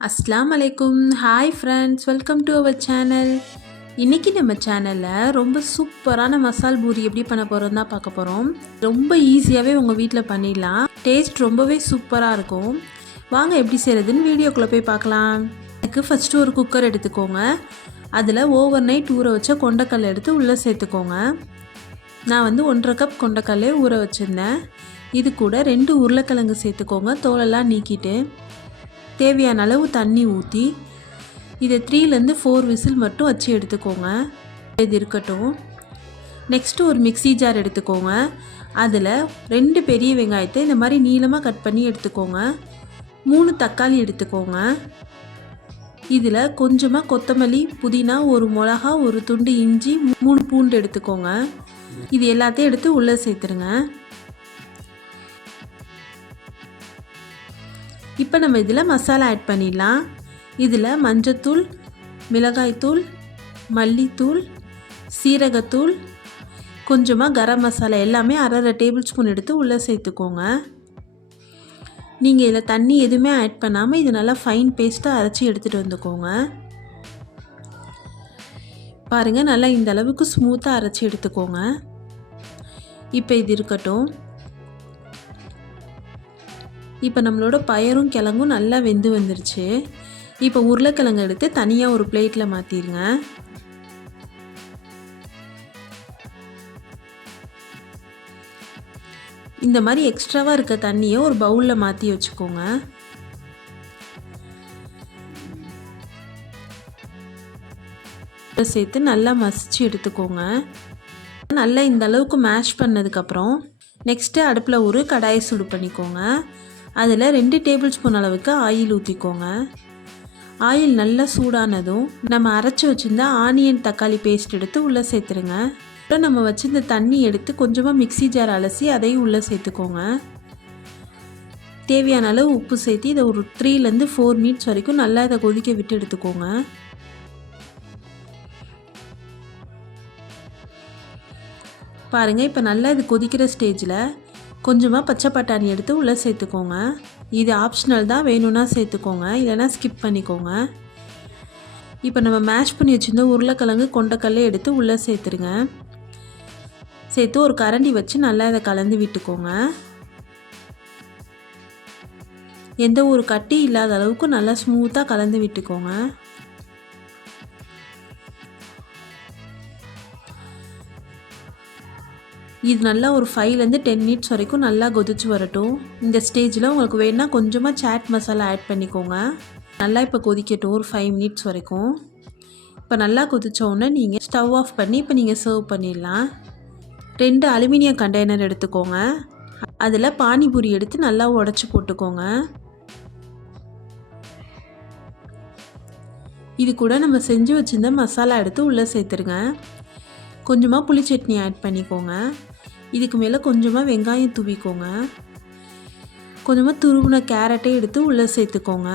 அஸ்லாம் அலைக்கும். Hi friends welcome to our channel இன்றைக்கி நம்ம சேனலில் ரொம்ப சூப்பரான மசால் பூரி எப்படி பண்ண போகிறோம் தான் பார்க்க போகிறோம் ரொம்ப ஈஸியாகவே உங்கள் வீட்டில் பண்ணிடலாம். டேஸ்ட் ரொம்பவே சூப்பராக இருக்கும். வாங்க எப்படி செய்கிறதுன்னு வீடியோக்குள்ளே போய் பார்க்கலாம். எனக்கு ஃபஸ்ட்டு ஒரு குக்கர் எடுத்துக்கோங்க. அதில் ஓவர் நைட் ஊற வச்ச கொண்டக்கல் எடுத்து உள்ளே சேர்த்துக்கோங்க. நான் வந்து ஒன்றரை கப் கொண்டக்கல்லே ஊற வச்சுருந்தேன். இது கூட ரெண்டு உருளைக்கிழங்கு சேர்த்துக்கோங்க. தோலெல்லாம் நீக்கிட்டு. தேவையான அளவு தண்ணி ஊற்றி இதை த்ரீலேருந்து ஃபோர் விசில் மட்டும் வச்சு எடுத்துக்கோங்க. இது இருக்கட்டும். நெக்ஸ்ட்டு ஒரு மிக்சி ஜார் எடுத்துக்கோங்க. அதில் ரெண்டு பெரிய வெங்காயத்தை இந்த மாதிரி நீளமாக கட் பண்ணி எடுத்துக்கோங்க. மூணு தக்காளி எடுத்துக்கோங்க. இதில் கொஞ்சமாக கொத்தமல்லி புதினா ஒரு மிளகா ஒரு துண்டு இஞ்சி மூணு பூண்டு எடுத்துக்கோங்க. இது எல்லாத்தையும் எடுத்து உள்ளே சேர்த்துருங்க. இப்போ நம்ம இதில் மசாலா ஆட் பண்ணிடலாம். இதில் மஞ்சத்தூள் மிளகாய்த்தூள் மல்லித்தூள் சீரகத்தூள் கொஞ்சமாக கரம் மசாலா எல்லாமே அரை அரை டேபிள் ஸ்பூன் எடுத்து உள்ளே சேர்த்துக்கோங்க. நீங்கள் இதில் தண்ணி எதுவுமே ஆட் பண்ணாமல் இது நல்லா ஃபைன் பேஸ்ட்டாக அரைச்சி எடுத்துகிட்டு வந்துக்கோங்க. பாருங்கள் நல்லா இந்த அளவுக்கு ஸ்மூத்தாக அரைச்சி எடுத்துக்கோங்க. இப்போ இது இருக்கட்டும். இப்போ நம்மளோட பயரும் கிழங்கும் நல்லா வெந்து வந்துருச்சு. இப்போ உருளைக்கிழங்கு எடுத்து தனியாக ஒரு பிளேட்டில் மாற்றிடுங்க இந்த மாதிரி எக்ஸ்ட்ராவாக இருக்க தண்ணியை ஒரு பவுலில் மாற்றி வச்சுக்கோங்க. சேர்த்து நல்லா மசிச்சு எடுத்துக்கோங்க. நல்லா இந்த அளவுக்கு மேஷ் பண்ணதுக்கப்புறம் நெக்ஸ்ட்டு அடுப்பில் ஒரு கடாயை சூடு பண்ணிக்கோங்க. அதில் ரெண்டு டேபிள் ஸ்பூன் அளவுக்கு ஆயில் ஊற்றிக்கோங்க ஆயில் நல்லா சூடானதும் நம்ம அரைச்சி வச்சுருந்த ஆனியன் தக்காளி பேஸ்ட் எடுத்து உள்ளே சேர்த்துருங்க. அப்புறம் நம்ம வச்சுருந்த தண்ணி எடுத்து கொஞ்சமாக மிக்சி ஜார் அலசி அதையும் உள்ளே சேர்த்துக்கோங்க. தேவையான அளவு உப்பு சேர்த்து இதை ஒரு த்ரீலேருந்து ஃபோர் மினிட்ஸ் வரைக்கும் நல்லா இதை கொதிக்க விட்டு எடுத்துக்கோங்க. பாருங்கள் இப்போ நல்லா இது கொதிக்கிற ஸ்டேஜில் கொஞ்சமாக பச்சை பட்டாணி எடுத்து உள்ளே சேர்த்துக்கோங்க. இது ஆப்ஷனல் தான் வேணும்னா சேர்த்துக்கோங்க. இல்லைனா ஸ்கிப் பண்ணிக்கோங்க. இப்போ நம்ம மேஷ் பண்ணி வச்சுருந்த உருளைக்கிழங்கு கொண்டக்கல்லே எடுத்து உள்ளே சேர்த்துருங்க. சேர்த்து ஒரு கரண்டி வச்சு நல்லா இதை கலந்து விட்டுக்கோங்க. எந்த ஒரு கட்டி இல்லாத அளவுக்கு நல்லா ஸ்மூத்தாக கலந்து விட்டுக்கோங்க. இது நல்லா ஒரு ஃபைவ்லேருந்து டென் மினிட்ஸ் வரைக்கும் நல்லா கொதிச்சு வரட்டும். இந்த ஸ்டேஜில் உங்களுக்கு வேணால் கொஞ்சமாக சாட் மசாலா ஆட் பண்ணிக்கோங்க. நல்லா இப்போ கொதிக்கட்டும் ஒரு ஃபைவ் மினிட்ஸ் வரைக்கும். இப்போ நல்லா கொதித்தோடனே நீங்கள் ஸ்டவ் ஆஃப் பண்ணி இப்போ நீங்கள் சர்வ் பண்ணிடலாம். ரெண்டு அலுமினியம் கண்டெய்னர் எடுத்துக்கோங்க. அதில் பானிபூரி எடுத்து நல்லா உடச்சி போட்டுக்கோங்க. இது கூட நம்ம செஞ்சு வச்சுருந்த மசாலா எடுத்து உள்ளே சேர்த்துருங்க. கொஞ்சமாக புளி சட்னி ஆட் பண்ணிக்கோங்க. இதுக்கு மேலே கொஞ்சமாக வெங்காயம் தூவிக்கோங்க. கொஞ்சமாக துருவின கேரட்டை எடுத்து உள்ளே சேர்த்துக்கோங்க.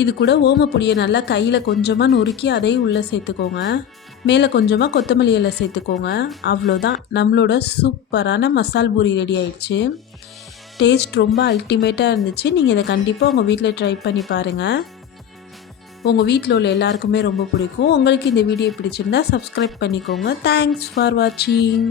இது கூட ஓமப்பொடியை நல்லா கையில் கொஞ்சமாக நொறுக்கி அதையும் உள்ளே சேர்த்துக்கோங்க. மேலே கொஞ்சமாக கொத்தமல்லி இலை சேர்த்துக்கோங்க. அவ்வளோதான் நம்மளோட சூப்பரான மசால் பூரி ரெடி ஆயிடுச்சு. டேஸ்ட் ரொம்ப அல்டிமேட்டாக இருந்துச்சு. நீங்கள் இதை கண்டிப்பாக உங்கள் வீட்டில் ட்ரை பண்ணி பாருங்கள் உங்கள் வீட்டில் உள்ள எல்லாருக்குமே ரொம்ப பிடிக்கும். உங்களுக்கு இந்த வீடியோ பிடிச்சிருந்தா சப்ஸ்கிரைப் பண்ணிக்கோங்க. தேங்க்ஸ் ஃபார் வாட்சிங்